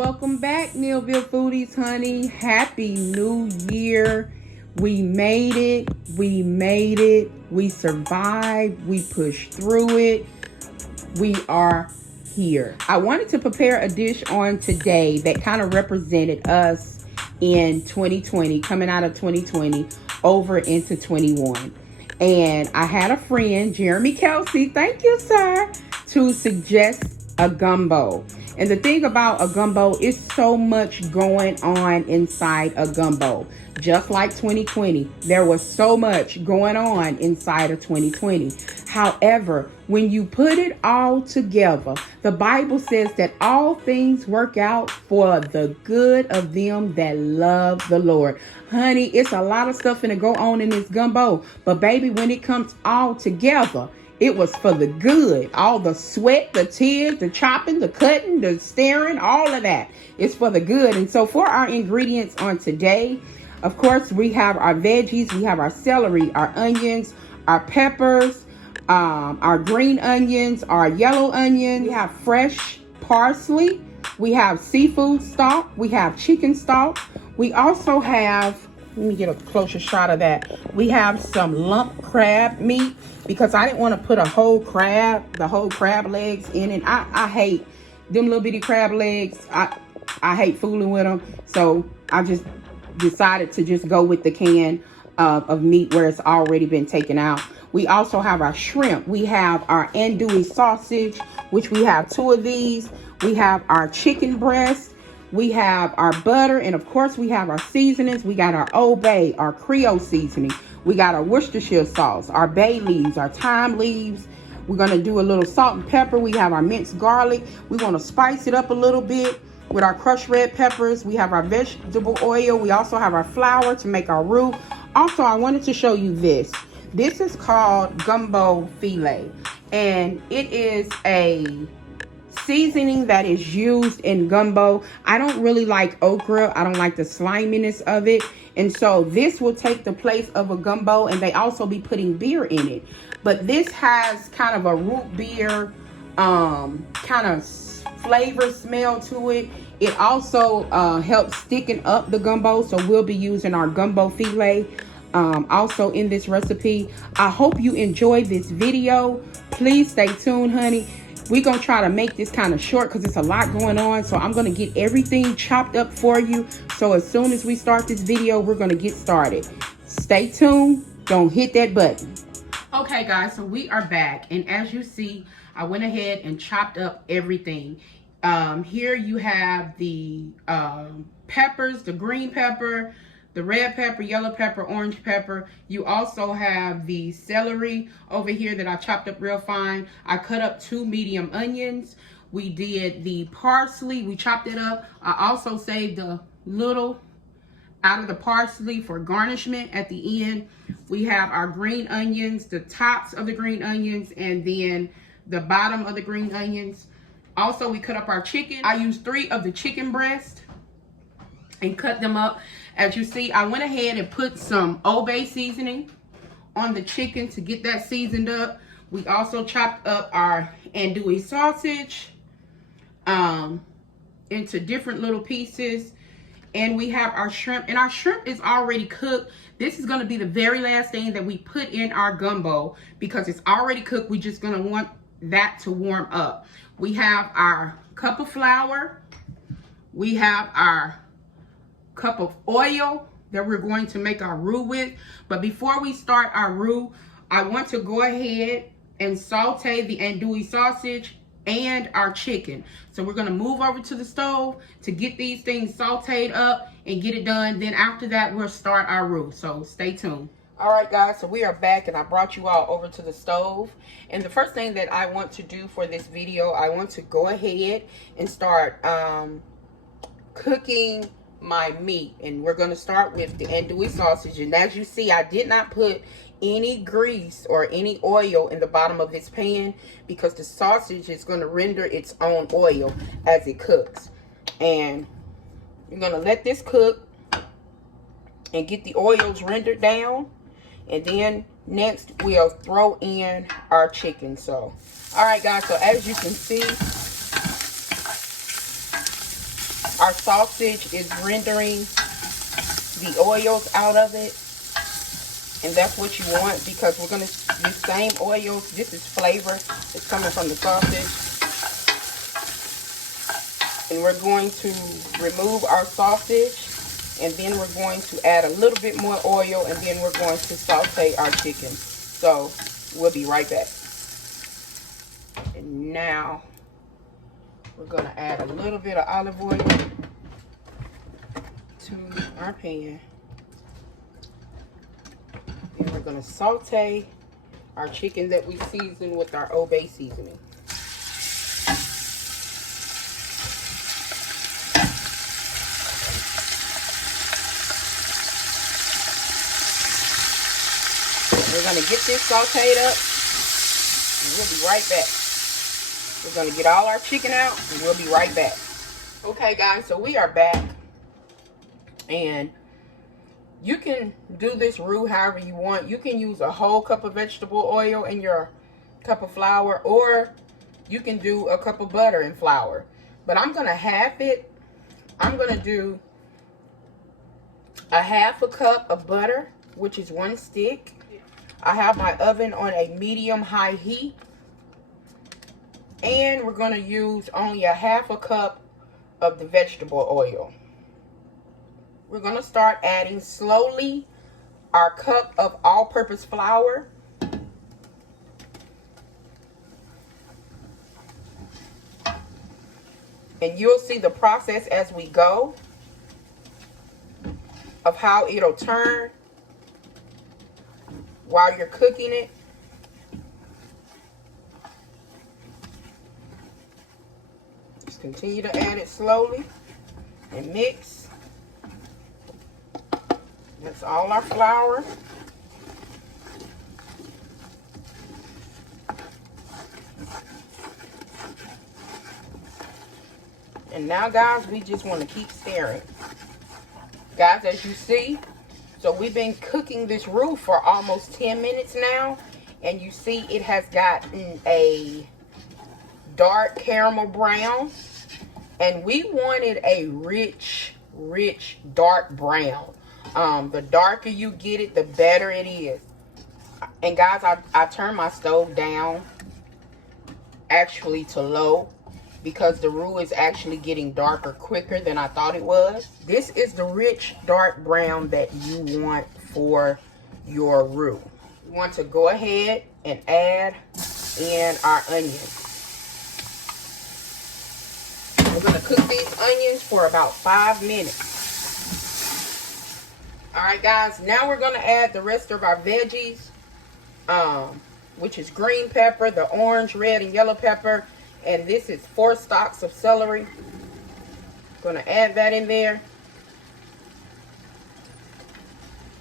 welcome back, Neilville Foodies, honey. Happy New Year. We made it. We made it. We survived. We pushed through it. We are here. I wanted to prepare a dish on today that kind of represented us in 2020, coming out of 2020 over into 21. And I had a friend, Jeremy Kelsey, thank you, sir, to suggest a gumbo. And the thing about a gumbo is so much going on inside a gumbo. Just like 2020, there was so much going on inside of 2020. However, when you put it all together, the Bible says that all things work out for the good of them that love the Lord. Honey, it's a lot of stuff going to go on in this gumbo. But baby, when it comes all together, it was for the good. All the sweat, the tears, the chopping, the cutting, the stirring, all of that. It's for the good. And so for our ingredients on today, of course, we have our veggies. We have our celery, our onions, our peppers, our green onions, our yellow onions. We have fresh parsley. We have seafood stock. We have chicken stock. We also have, let me get a closer shot of that. We have some lump crab meat because I didn't want to put a whole crab, the whole crab legs in it. I hate them little bitty crab legs. I hate fooling with them. So I just decided to just go with the can of meat where it's already been taken out. We also have our shrimp. We have our andouille sausage, which we have 2 of these. We have our chicken breast. We have our butter. And of course, we have our seasonings. We got our Old Bay, our Creole seasoning. We got our Worcestershire sauce, our bay leaves, our thyme leaves. We're going to do a little salt and pepper. We have our minced garlic. We want to spice it up a little bit with our crushed red peppers. We have our vegetable oil. We also have our flour to make our roux. Also, I wanted to show you this. This is called gumbo filet, and it is a seasoning that is used in gumbo. I don't really like okra. I don't like the sliminess of it. And so this will take the place of a gumbo, and they also be putting beer in it. But this has kind of a root beer kind of flavor smell to it. It also helps thicken up the gumbo, so we'll be using our gumbo filet also in this recipe. I hope you enjoyed this video. Please stay tuned, honey. We're gonna try to make this kind of short because it's a lot going on, so I'm gonna get everything chopped up for you. So as soon as we start this video, we're gonna get started. Stay tuned. Don't hit that button. Okay guys, so we are back, and as you see, I went ahead and chopped up everything. Here you have the peppers, the green pepper, the red pepper, yellow pepper, orange pepper. You also have the celery over here that I chopped up real fine. I cut up 2 medium onions. We did the parsley. We chopped it up. I also saved a little out of the parsley for garnishment at the end. We have our green onions, the tops of the green onions, and then the bottom of the green onions. Also, we cut up our chicken. I used 3 of the chicken breast and cut them up. As you see, I went ahead and put some Old Bay seasoning on the chicken to get that seasoned up. We also chopped up our andouille sausage into different little pieces. And we have our shrimp, and our shrimp is already cooked. This is going to be the very last thing that we put in our gumbo because it's already cooked. We're just going to want that to warm up. We have our cup of flour. We have our cup of oil that we're going to make our roux with. But before we start our roux, I want to go ahead and saute the andouille sausage and our chicken. So we're going to move over to the stove to get these things sauteed up and get it done. Then after that, we'll start our roux. So stay tuned. All right, guys, so we are back, and I brought you all over to the stove. And the first thing that I want to do for this video, I want to go ahead and start cooking my meat. And we're going to start with the andouille sausage. And as you see, I did not put any grease or any oil in the bottom of this pan because the sausage is going to render its own oil as it cooks. And you're going to let this cook and get the oils rendered down. And then next we'll throw in our chicken. So, all right, guys, so as you can see, Our sausage is rendering the oils out of it. And that's what you want, because we're going to use same oils. This is flavor. It's coming from the sausage. And we're going to remove our sausage. And then we're going to add a little bit more oil. And then we're going to saute our chicken. So we'll be right back. And now we're going to add a little bit of olive oil to our pan. And we're going to saute our chicken that we seasoned with our Old Bay seasoning. We're going to get this sauteed up, and we'll be right back. We're going to get all our chicken out, and we'll be right back. Okay, guys, so we are back. And you can do this roux however you want. You can use a whole cup of vegetable oil in your cup of flour, or you can do a cup of butter and flour. But I'm going to half it. I'm going to do a half a cup of butter, which is 1 stick. I have my oven on a medium-high heat. And we're going to use only a half a cup of the vegetable oil. We're going to start adding slowly our cup of all-purpose flour. And you'll see the process as we go of how it'll turn while you're cooking it. Just continue to add it slowly and mix. That's all our flour. And now, guys, we just want to keep stirring. Guys, as you see, so we've been cooking this roux for almost 10 minutes now. And you see it has gotten a dark caramel brown. And we wanted a rich, dark brown. The darker you get it, the better it is. And guys, I turned my stove down actually to low, because the roux is actually getting darker quicker than I thought it was. This is the rich dark brown that you want for your roux. You want to go ahead and add in our onions. We're going to cook these onions for about 5 minutes. Alright, guys, now we're going to add the rest of our veggies, which is green pepper, the orange, red, and yellow pepper. And this is 4 stalks of celery. Going to add that in there.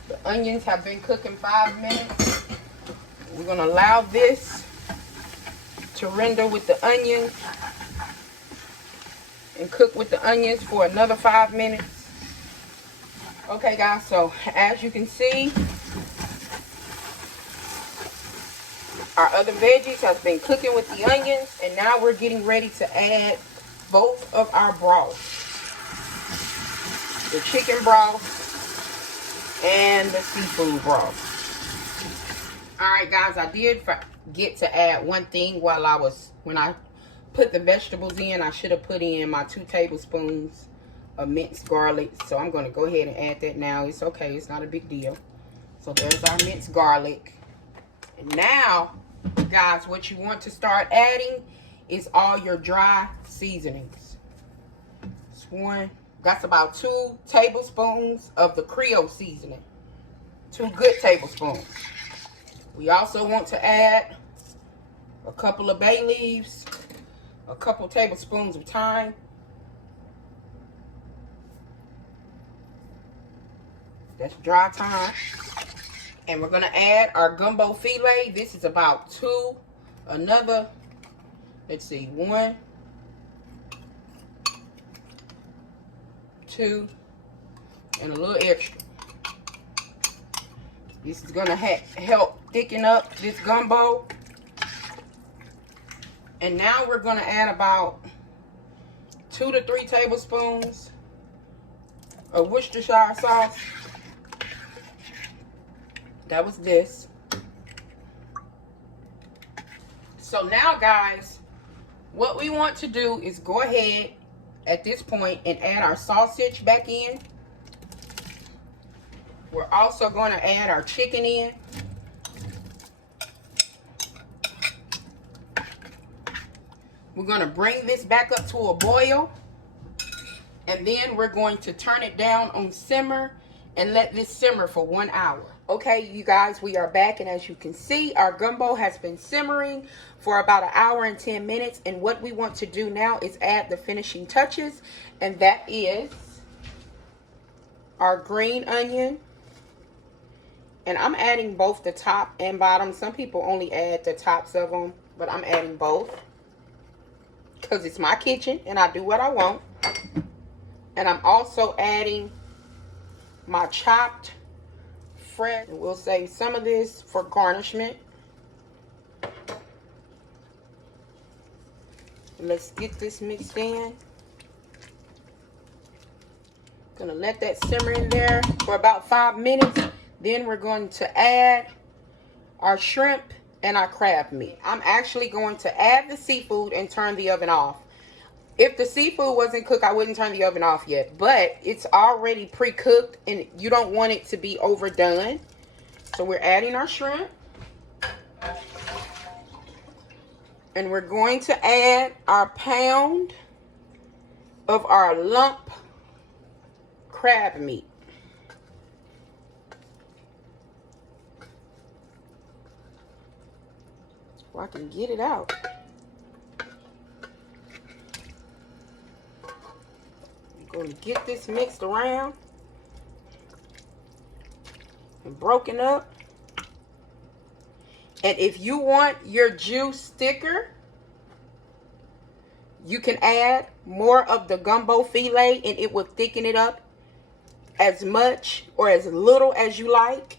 The onions have been cooking 5 minutes. We're going to allow this to render with the onions and cook with the onions for another 5 minutes. Okay, guys, so as you can see, our other veggies has been cooking with the onions, and now we're getting ready to add both of our broths. The chicken broth and the seafood broth. Alright, guys, I did forget to add one thing when I put the vegetables in. I should have put in my 2 tablespoons of minced garlic. So I'm going to go ahead and add that now. It's okay. It's not a big deal. So there's our minced garlic. And now, guys, what you want to start adding is all your dry seasonings. That's about 2 tablespoons of the Creole seasoning. 2 good tablespoons. We also want to add a couple of bay leaves, a couple tablespoons of thyme, that's dry thyme. And we're going to add our gumbo filet. This is about 2, another, let's see, 1, 2, and a little extra. This is going to help thicken up this gumbo. And now we're going to add about 2 to 3 tablespoons of Worcestershire sauce. That was this. So now, guys, what we want to do is go ahead at this point and add our sausage back in. We're also going to add our chicken in. We're going to bring this back up to a boil. And then we're going to turn it down on simmer and let this simmer for 1 hour. Okay, you guys, we are back. And as you can see, our gumbo has been simmering for about 1 hour and 10 minutes. And what we want to do now is add the finishing touches. And that is our green onion. And I'm adding both the top and bottom. Some people only add the tops of them, but I'm adding both because it's my kitchen and I do what I want. And I'm also adding my chopped fresh. And we'll save some of this for garnishment. Let's get this mixed in. Gonna let that simmer in there for about 5 minutes. Then we're going to add our shrimp and our crab meat. I'm actually going to add the seafood and turn the oven off. If the seafood wasn't cooked, I wouldn't turn the oven off yet. But it's already pre-cooked and you don't want it to be overdone. So we're adding our shrimp. And we're going to add our pound of our lump crab meat. So I can get it out. I'm going to get this mixed around and broken up. And if you want your juice thicker, you can add more of the gumbo filet and it will thicken it up as much or as little as you like.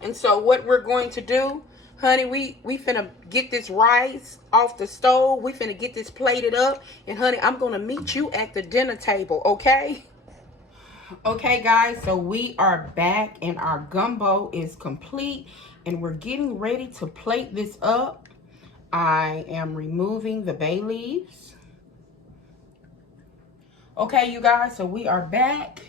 And so what we're going to do, honey, we finna get this rice off the stove. We finna get this plated up. And honey, I'm gonna meet you at the dinner table, okay? Okay, guys, so we are back and our gumbo is complete. And we're getting ready to plate this up. I am removing the bay leaves. Okay, you guys, so we are back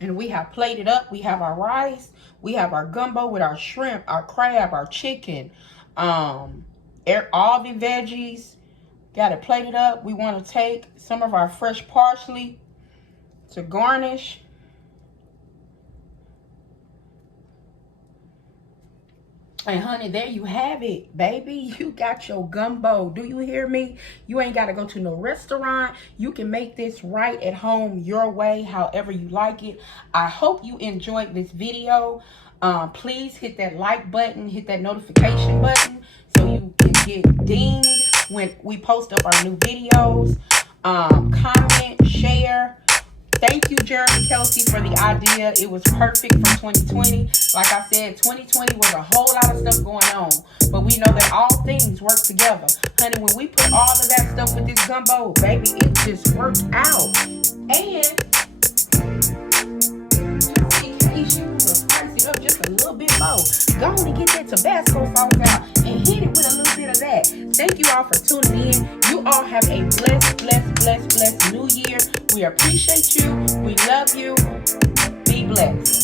and we have plated up. We have our rice. We have our gumbo with our shrimp, our crab, our chicken, all the veggies. Got it plated up. We want to take some of our fresh parsley to garnish. And honey, there you have it, baby. You got your gumbo. Do you hear me? You ain't got to go to no restaurant. You can make this right at home your way, however you like it. I hope you enjoyed this video. Please hit that like button, hit that notification button so you can get dinged when we post up our new videos. Comment, share. Thank you, Jeremy Kelsey, for the idea. It was perfect for 2020. Like I said, 2020 was a whole lot of stuff going on. But we know that all things work together. Honey, when we put all of that stuff with this gumbo, baby, it just worked out. And just in case you want to spice it up just a little bit more, go on and get that Tabasco sauce out and hit it with a little bit of that. Thank you all for tuning in. You all have a blessed new year. We appreciate you. We love you. Be blessed.